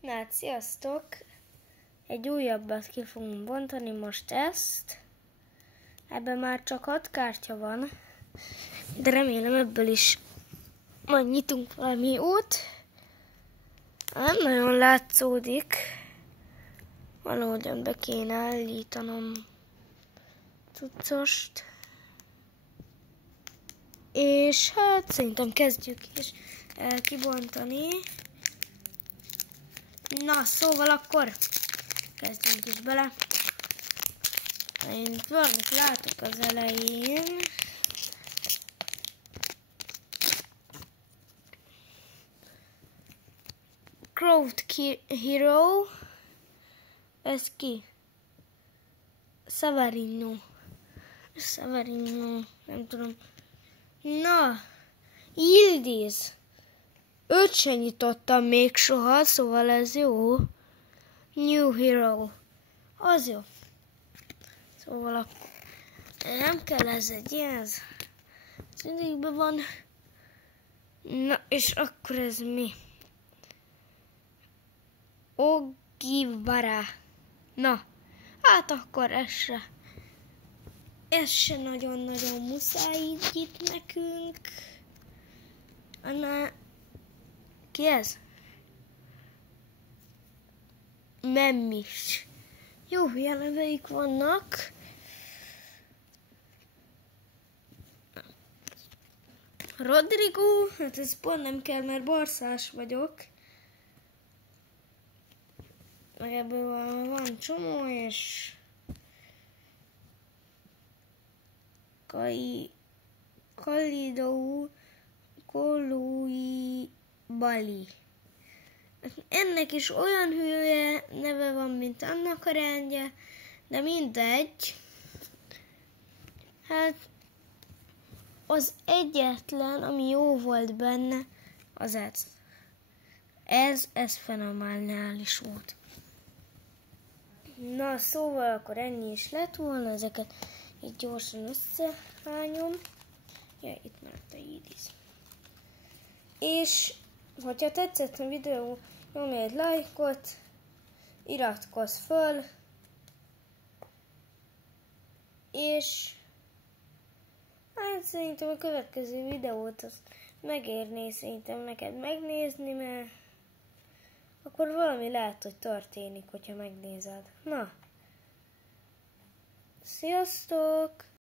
Na hát, sziasztok! Egy újabbat ki fogunk bontani, most ezt. Ebben már csak 6 kártya van, de remélem ebből is majd nyitunk valami jót. Nem nagyon látszódik. Valahogyan be kéne állítanom cuccost. És hát szerintem kezdjük is el kibontani. Na, szóval akkor kezdjünk is bele. Én valamit látok az elején. Crowd Hero. Ez ki? Severino, nem tudom. Na, Yildiz. 5 se nyitottam még soha, szóval ez jó. New Hero. Az jó. Szóval nem kell ez egy ilyen. Ez mindigben van. Na, és akkor ez mi? Ogivara. Na, hát akkor ez se nagyon-nagyon muszáj így itt nekünk. Na, ki ez? Memmis. Jó, ilyen neveik vannak. Rodrigo, hát ez pont nem kell, mert barszás vagyok. Meg ebből van csomó, és Koulibaly. Ennek is olyan hülye neve van, mint annak a rendje, de mindegy. Hát az egyetlen, ami jó volt benne, az ez. Ez fenomenális volt. Na, szóval akkor ennyi is lett volna, ezeket így gyorsan összehányom. Ja, itt már a Yildiz. És, hogyha tetszett a videó, nyomj egy lájkot, iratkozz föl, és hát szerintem a következő videót az megérné szerintem neked megnézni, mert akkor valami lehet, hogy történik, hogyha megnézed. Na, sziasztok!